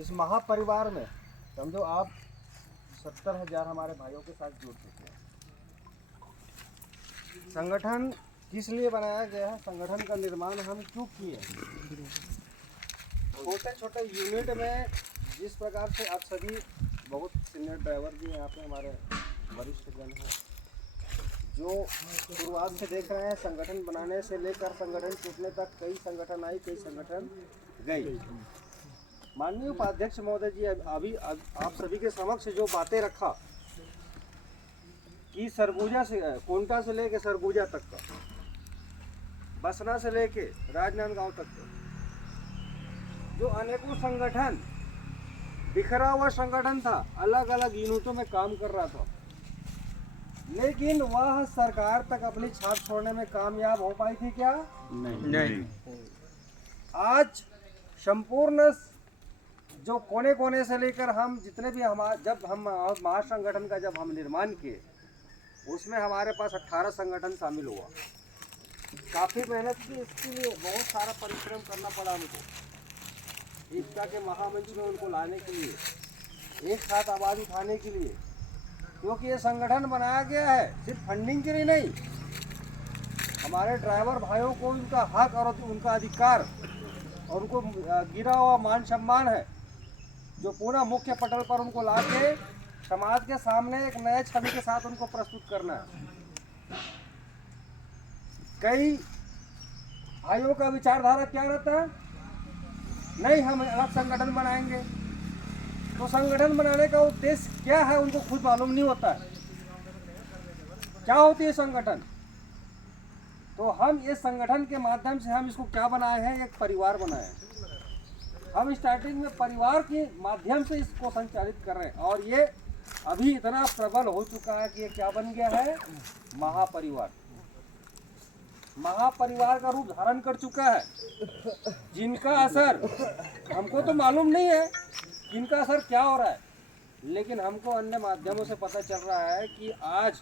इस महापरिवार में समझो आप 70,000 हमारे भाइयों के साथ जुड़ चुके हैं। संगठन किस लिए बनाया गया है, संगठन का निर्माण हम क्यों किए? छोटे छोटे यूनिट में जिस प्रकार से आप सभी बहुत सीनियर ड्राइवर भी यहाँ पे हमारे वरिष्ठ जन हैं जो शुरुआत से देख रहे हैं, संगठन बनाने से लेकर संगठन टूटने तक कई संगठन आई, कई संगठन गई। माननीय उपाध्यक्ष महोदय जी अभी आप सभी के समक्ष जो बातें रखा कि सरगुजा से कोंटा से लेके सरगुजा तक का, बसना से लेके राजनांदगांव तक का जो अनेकों संगठन बिखरा हुआ संगठन था, अलग अलग यूनिटों में काम कर रहा था, लेकिन वह सरकार तक अपनी छाप छोड़ने में कामयाब हो पाई थी क्या? नहीं। आज संपूर्ण जो कोने कोने से लेकर हम जितने भी जब हम महासंगठन का जब हम निर्माण किए, उसमें हमारे पास 18 संगठन शामिल हुआ। काफ़ी मेहनत की इसके लिए, बहुत सारा परिश्रम करना पड़ा हमको एकता के महामंच में उनको लाने के लिए, एक साथ आवाज़ उठाने के लिए, क्योंकि ये संगठन बनाया गया है सिर्फ फंडिंग के लिए नहीं, हमारे ड्राइवर भाइयों को उनका हक और उनका अधिकार और उनको गिरा हुआ मान सम्मान है जो पूरा मुख्य पटल पर उनको ला के समाज के सामने एक नए छवि के साथ उनको प्रस्तुत करना है। कई भाइयों का विचारधारा क्या रहता है, नहीं हम अलग संगठन बनाएंगे, तो संगठन बनाने का उद्देश्य क्या है उनको खुद मालूम नहीं होता है, क्या होती है संगठन। तो हम इस संगठन के माध्यम से हम इसको क्या बनाए हैं, एक परिवार बनाए हैं। हम स्टार्टिंग में परिवार के माध्यम से इसको संचालित कर रहे हैं और ये अभी इतना प्रबल हो चुका है कि ये क्या बन गया है, महापरिवार। महापरिवार का रूप धारण कर चुका है, जिनका असर हमको तो मालूम नहीं है जिनका असर क्या हो रहा है, लेकिन हमको अन्य माध्यमों से पता चल रहा है कि आज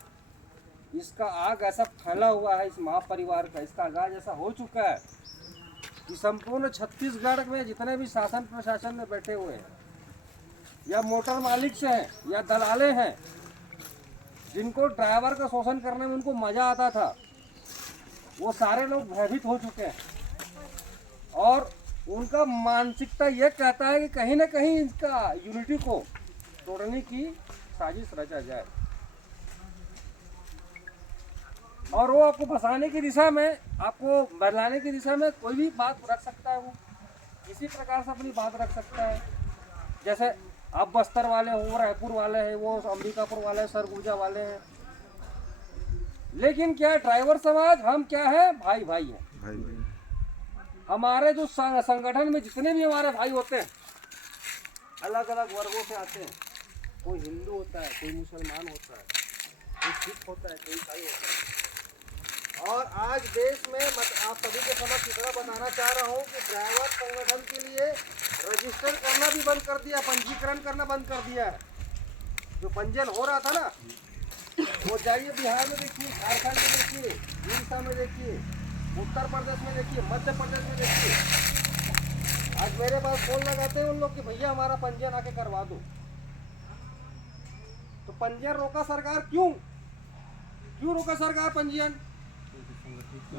इसका आग ऐसा फैला हुआ है, इस महापरिवार का इसका आगाज ऐसा हो चुका है कि संपूर्ण छत्तीसगढ़ में जितने भी शासन प्रशासन में बैठे हुए हैं, या मोटर मालिक से हैं या दलाले हैं, जिनको ड्राइवर का शोषण करने में उनको मजा आता था, वो सारे लोग भयभीत हो चुके हैं और उनका मानसिकता ये कहता है कि कहीं ना कहीं इसका यूनिटी को तोड़ने की साजिश रचा जाए और वो आपको फंसाने की दिशा में, आपको बदलाने की दिशा में कोई भी बात रख सकता है, वो किसी प्रकार से अपनी बात रख सकता है। जैसे आप बस्तर वाले हो, रायपुर वाले हैं, वो अंबिकापुर वाले, सरगुजा वाले हैं, लेकिन क्या ड्राइवर समाज हम क्या है, भाई भाई हैं। हमारे जो संगठन में जितने भी हमारे भाई होते हैं, अलग अलग वर्गों से आते हैं, कोई हिंदू होता है, कोई मुसलमान होता है, कोई सिख होता है, कोई ईसाई होता है। और आज देश में आप सभी के समक्ष इतना बताना चाह रहा हूँ कि ड्राइवर संगठन के लिए रजिस्टर करना भी बंद कर दिया, पंजीकरण करना बंद कर दिया है। जो पंजीयन हो रहा था ना, वो जाइए बिहार में देखिए, झारखंड में देखिए, उड़ीसा में देखिए, उत्तर प्रदेश में देखिए, मध्य प्रदेश में देखिए। आज मेरे पास फोन लगाते हैं उन लोग कि भैया हमारा पंजीयन आके करवा दो। तो पंजीयन रोका सरकार, क्यों रोका सरकार पंजीयन?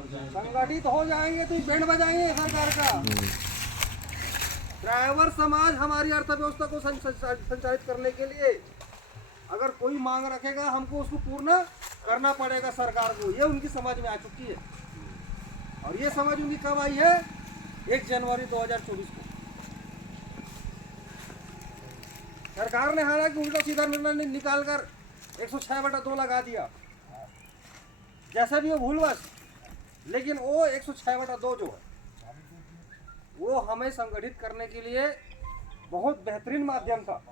संगठित हो जाएंगे तो बैंड बजाएंगे सरकार का। ड्राइवर समाज हमारी अर्थव्यवस्था को संचालित करने के लिए अगर कोई मांग रखेगा, हमको उसको पूर्ण करना पड़ेगा सरकार को। ये उनकी समझ में आ चुकी है और ये समझ उनकी कब आई है, 1 जनवरी 2024 को। सरकार ने हालांकि उल्टा सीधा निर्णय निकालकर 106/2 लगा दिया, जैसा भी वो भूलवश, लेकिन वो 106/2 जो है वो हमें संगठित करने के लिए बहुत बेहतरीन माध्यम था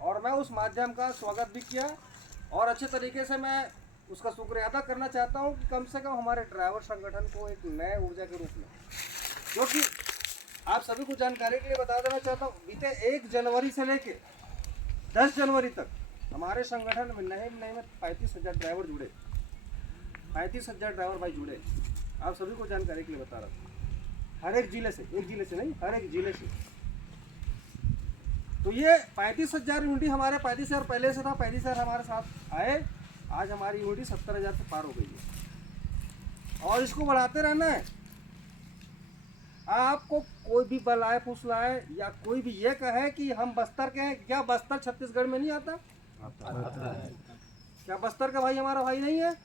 और मैं उस माध्यम का स्वागत भी किया और अच्छे तरीके से मैं उसका शुक्रिया अदा करना चाहता हूं कि कम से कम हमारे ड्राइवर संगठन को एक नए ऊर्जा के रूप में, क्योंकि आप सभी को जानकारी के लिए बता देना चाहता हूं, बीते 1 जनवरी से लेके 10 जनवरी तक हमारे संगठन में नए में 35,000 ड्राइवर जुड़े, 35,000 ड्राइवर भाई जुड़े। आप सभी को जानकारी के लिए बता रहा हूँ, हर एक जिले से, एक जिले से नहीं, हर एक जिले से। तो ये 35,000 यूनिटी हमारे 35,000 पहले से था, 35,000 हमारे साथ आए, आज हमारी यूनिटी 70,000 से पार हो गई है और इसको बढ़ाते रहना है। आपको कोई भी बलाए फुसलाए या कोई भी ये कहे कि हम बस्तर के हैं, क्या बस्तर छत्तीसगढ़ में नहीं आता? आता है। क्या बस्तर का भाई हमारा भाई नहीं है?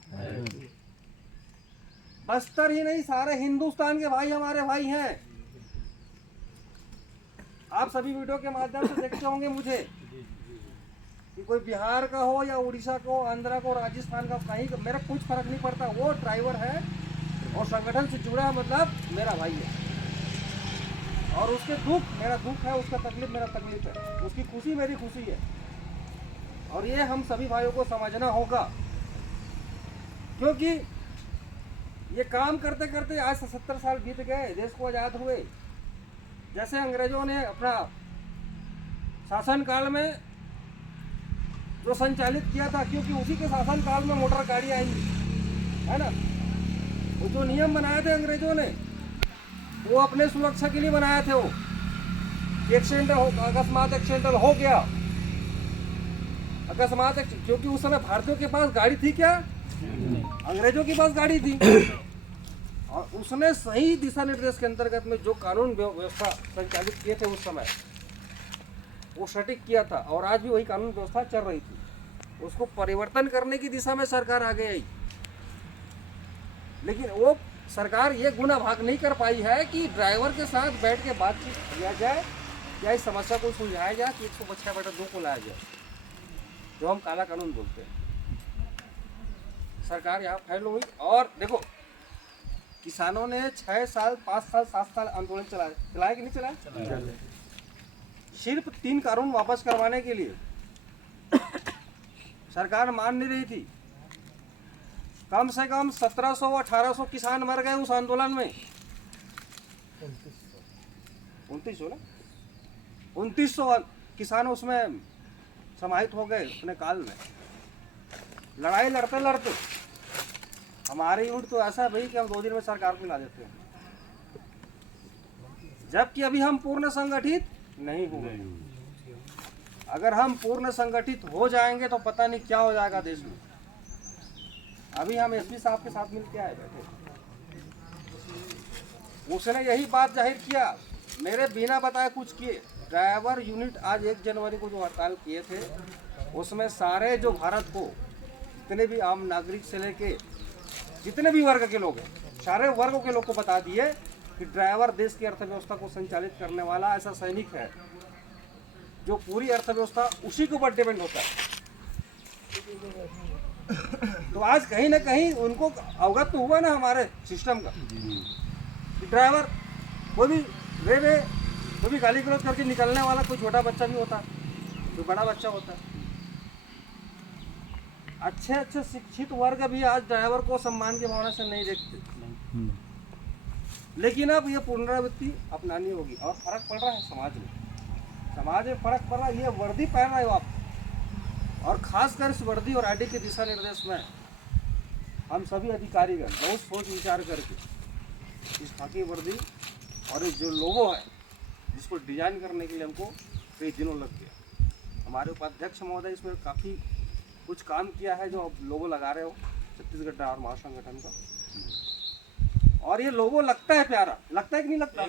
बस्तर ही नहीं, सारे हिंदुस्तान के भाई हमारे भाई हैं। आप सभी वीडियो के माध्यम से देखते होंगे मुझे कि कोई बिहार का हो या उड़ीसा का हो, आंध्रा को, राजस्थान का, कहीं का, मेरा कुछ फर्क नहीं पड़ता। वो ड्राइवर है और संगठन से जुड़ा है, मतलब मेरा भाई है। और उसके दुख मेरा दुख है, उसका तकलीफ मेरा तकलीफ है, उसकी खुशी मेरी खुशी है। और ये हम सभी भाइयों को समझना होगा, क्योंकि ये काम करते करते आज 70 साल बीत गए, देश को आज़ाद हुए। जैसे अंग्रेजों ने अपना शासनकाल में जो संचालित किया था, क्योंकि उसी के शासनकाल में मोटर गाड़ी आई है ना। वो जो नियम बनाए थे अंग्रेजों ने, वो अपने सुरक्षा के लिए बनाए थे। वो एक्सीडेंट हो, अकस्मात एक्सीडेंट हो गया, अकस्मात, क्योंकि उस समय भारतीयों के पास गाड़ी थी क्या? अंग्रेजों के पास गाड़ी थी। और उसने सही दिशा निर्देश के अंतर्गत में जो कानून व्यवस्था संचालित किए थे उस समय, वो सटीक किया था और आज भी वही कानून व्यवस्था चल रही थी। उसको परिवर्तन करने की दिशा में सरकार आगे आई, लेकिन वो सरकार ये गुना भाग नहीं कर पाई है कि ड्राइवर के साथ बैठ के बातचीत किया जाए या इस समस्या को सुलझाया जाए कि 152 को लाया जाए, जो हम काला कानून बोलते हैं। सरकार यहाँ फेल हुई। और देखो, किसानों ने 6 साल, 5 साल, 7 साल आंदोलन चलाया कि नहीं चलाया? सिर्फ 3 कानून वापस करवाने के लिए सरकार मान नहीं रही थी। कम से कम 1700-1800 किसान मर गए उस आंदोलन में। 2900 किसान उसमें समाहित हो गए अपने काल में। लड़ाई लड़ते लड़ते हमारी यूनिट तो ऐसा है भाई कि हम 2 दिन में सरकार को ला देते हैं, जबकि अभी हम पूर्ण संगठित नहीं हुए। अगर हम पूर्ण संगठित हो जाएंगे तो पता नहीं क्या हो जाएगा देश में। अभी हम एसपी साहब के साथ मिलके आए बैठे, उसने यही बात जाहिर किया, मेरे बिना बताए कुछ किए। ड्राइवर यूनिट आज 1 जनवरी को जो हड़ताल किए थे, उसमें सारे जो भारत को जितने भी आम नागरिक से लेके जितने भी वर्ग के लोग हैं, सारे वर्गों के लोग को बता दिए कि ड्राइवर देश की अर्थव्यवस्था को संचालित करने वाला ऐसा सैनिक है जो पूरी अर्थव्यवस्था उसी के ऊपर डिपेंड होता है। तो आज कहीं ना कहीं उनको अवगत तो हुआ ना हमारे सिस्टम का कि ड्राइवर कोई भी रेलवे कोई भी गाली गलौज करके निकलने वाला कोई छोटा बच्चा भी होता है, कोई बड़ा बच्चा होता है। अच्छे अच्छे शिक्षित वर्ग भी आज ड्राइवर को सम्मान की भावना से नहीं देखते, लेकिन अब ये पुनरावृत्ति अपनानी होगी और फर्क पड़ रहा है समाज में फर्क पड़ रहा है। ये वर्दी पहन रहे हो आप, और खासकर इस वर्दी और आईडी के दिशा निर्देश में हम सभी अधिकारीगण बहुत सोच विचार करके इस खाकी वर्दी और इस जो लोगो है जिसको डिजाइन करने के लिए हमको कई दिनों लग गया। हमारे उपाध्यक्ष महोदय इसमें काफ़ी कुछ काम किया है, जो आप लोगो लगा रहे हो छत्तीसगढ़ ड्राइवर महासंगठन का। और ये लोगो लगता है प्यारा, लगता है कि नहीं लगता?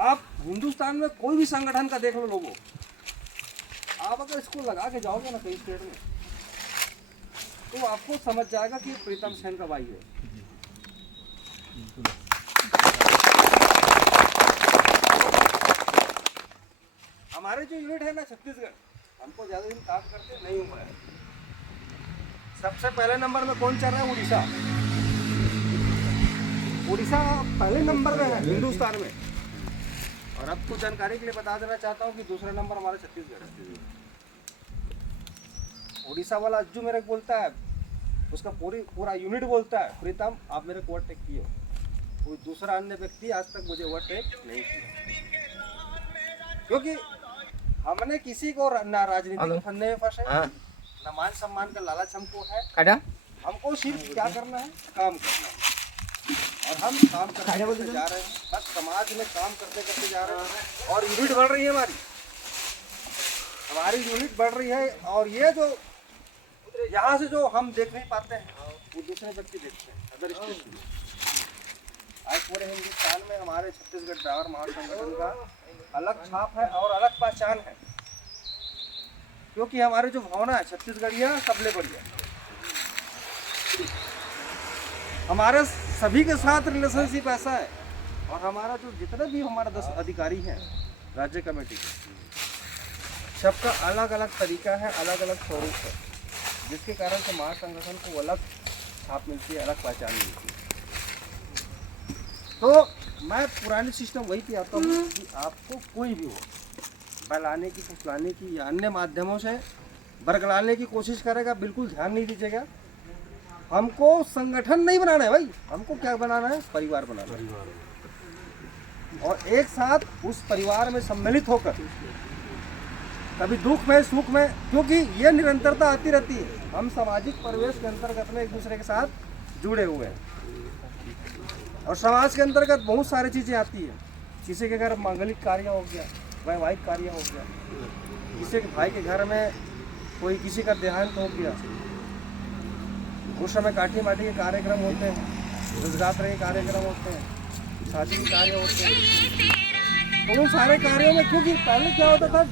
आप हिंदुस्तान में कोई भी संगठन का देख लो लोगो, आप अगर इसको लगा के जाओगे ना कहीं स्टेट में, तो आपको समझ जाएगा कि प्रीतम सेन का भाई है। हमारे जो यूनिट है ना छत्तीसगढ़, हमको ज़्यादा दिन काम करते नहीं हुआ है। सबसे पहले नंबर में कौन चल रहा है? उड़ीसा। उड़ीसा पहले नंबर में है हिंदुस्तान में। और अब कुछ जानकारी के लिए बता देना चाहता हूँ कि दूसरा नंबर हमारा छत्तीसगढ़ है। उड़ीसा वाला अज्जू मेरे को बोलता है, उसका पूरा यूनिट बोलता है, प्रीतम आप मेरे को ओवरटेक किए। कोई दूसरा अन्य व्यक्ति आज तक मुझे ओवरटेक नहीं किया, क्योंकि हमने किसी को ना राजनीतिक फंदे में फंसे, ना मान सम्मान का लालच हमको है। हमको सिर्फ क्या करना है? काम करना है। और हम काम करते जा रहे हैं, बस समाज में काम करते करते जा रहे हैं और यूनिट बढ़ रही है हमारी यूनिट बढ़ रही है। और ये जो यहाँ से जो हम देख नहीं पाते हैं वो दूसरे व्यक्ति देखते हैं अदर स्टेट में। आज पूरे हिंदुस्तान में हमारे छत्तीसगढ़ ड्राइवर महासंगठन का अलग छाप है और अलग पहचान है, क्योंकि हमारे जो भावना है छत्तीसगढ़िया सबले बढ़िया। हमारे सभी के साथ रिलेशनशिप ऐसा है और हमारा जो जितने भी हमारा 10 अधिकारी हैं राज्य कमेटी के, सबका अलग अलग तरीका है, अलग अलग स्वरूप है, जिसके कारण से महासंगठन को अलग छाप मिलती है, अलग पहचान मिलती है। तो मैं पुरानी सिस्टम वही पे आता हूँ कि आपको कोई भी हो बहलाने की, फुसलाने की या अन्य माध्यमों से बरगलाने की कोशिश करेगा, बिल्कुल ध्यान नहीं दीजिएगा। हमको संगठन नहीं बनाना है भाई, हमको क्या बनाना है, परिवार बनाना है। और एक साथ उस परिवार में सम्मिलित होकर कभी दुख में सुख में, क्योंकि ये निरंतरता आती रहती है, हम सामाजिक परिवेश के अंतर्गत में एक दूसरे के साथ जुड़े हुए हैं और समाज के अंतर्गत बहुत सारी चीज़ें आती है। किसी के घर मांगलिक कार्य हो गया, वैवाहिक कार्य हो गया, किसी के भाई के घर में कोई किसी का देहांत हो गया, उस समय काठी माटी के कार्यक्रम होते हैं, रजगात्र के कार्यक्रम होते हैं, शादी के कार्य होते हैं। तो उन सारे कार्यों में क्योंकि पहले क्या होता था,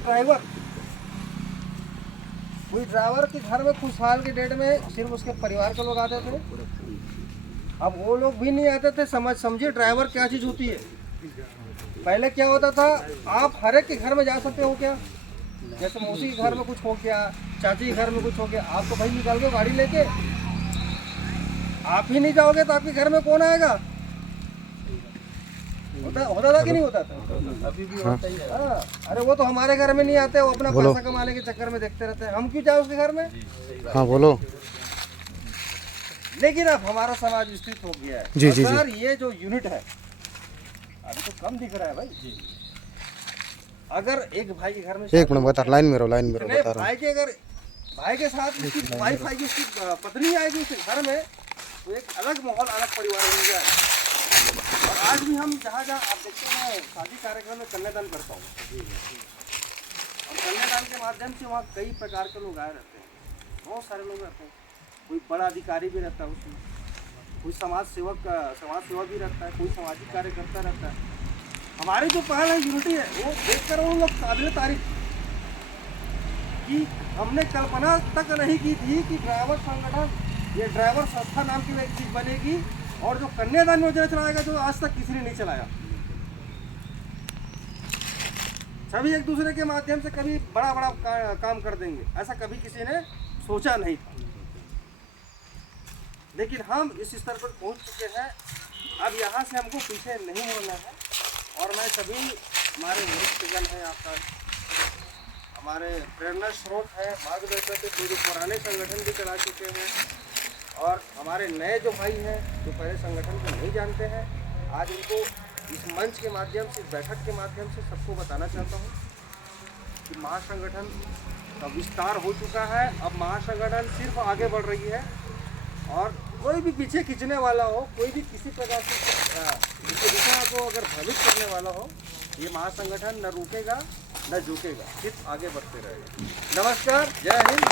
कोई ड्राइवर के घर में खुशहाल के डेट में सिर्फ उसके परिवार के लोग आते थे। अब वो लोग भी नहीं आते थे। समझिए ड्राइवर क्या चीज़ होती है। पहले क्या होता था, आप हर एक के घर में जा सकते हो क्या, जैसे मौसी के घर में कुछ हो गया, चाची के घर में कुछ हो गया, आप तो भाई निकल गए गाड़ी लेके, आप ही नहीं जाओगे तो आपके घर में कौन आएगा। होता था कि नहीं होता था? अभी भी होता ही है। अरे वो तो हमारे घर में नहीं आते, वो अपना पैसा कमाने के चक्कर में देखते रहते हैं, हम क्यों जाए उसके घर में। हाँ बोलो। लेकिन अब हमारा समाज विस्तृत हो गया है। जी जी जी। ये जो यूनिट है अभी तो कम दिख रहा है भाई। अगर एक भाई के घर में, एक मिनट बता, लाइन में रहो बता रहा भाई के अगर भाई के साथ उसकी वाइफ आएगी, उसकी पत्नी आएगी उसके घर में, तो एक अलग माहौल, अलग परिवार बन गया है। और आज भी हम जहाँ आप देखते हैं शादी कार्यक्रम में कन्यादान करता हूँ, और कन्यादान के माध्यम से वहाँ कई प्रकार के लोग आए रहते हैं, बहुत सारे लोग रहते हैं। कोई बड़ा अधिकारी भी रहता है उसमें, कोई समाज सेवक भी रहता है, कोई सामाजिक कार्यकर्ता रहता है। हमारी जो पहल है, यूनिटी है, वो देखकर वो लोग काबिल तारीफ कि हमने कल्पना तक नहीं की थी कि ड्राइवर संगठन, ये ड्राइवर संस्था नाम की एक चीज बनेगी और जो कन्यादान योजना चलाएगा, जो आज तक किसी ने नहीं चलाया। सभी एक दूसरे के माध्यम से कभी बड़ा काम कर देंगे, ऐसा कभी किसी ने सोचा नहीं था। लेकिन हम इस स्तर पर पहुंच चुके हैं, अब यहाँ से हमको पीछे नहीं मुड़ना है। और मैं सभी हमारे वरिष्ठजन हैं, आपका हमारे प्रेरणा स्रोत है, मार्गदर्शक है, जो पुराने संगठन भी चला चुके हैं, और हमारे नए जो भाई हैं जो पहले संगठन को नहीं जानते हैं, आज इनको इस मंच के माध्यम से, इस बैठक के माध्यम से सबको बताना चाहता हूँ कि महासंगठन का विस्तार हो चुका है। अब महासंगठन सिर्फ आगे बढ़ रही है, और कोई भी पीछे खींचने वाला हो, कोई भी किसी प्रकार से इसकी दिशा को अगर भ्रमित करने वाला हो, ये महासंगठन न रुकेगा न झुकेगा, सिर्फ आगे बढ़ते रहेगा। नमस्कार, जय हिंद।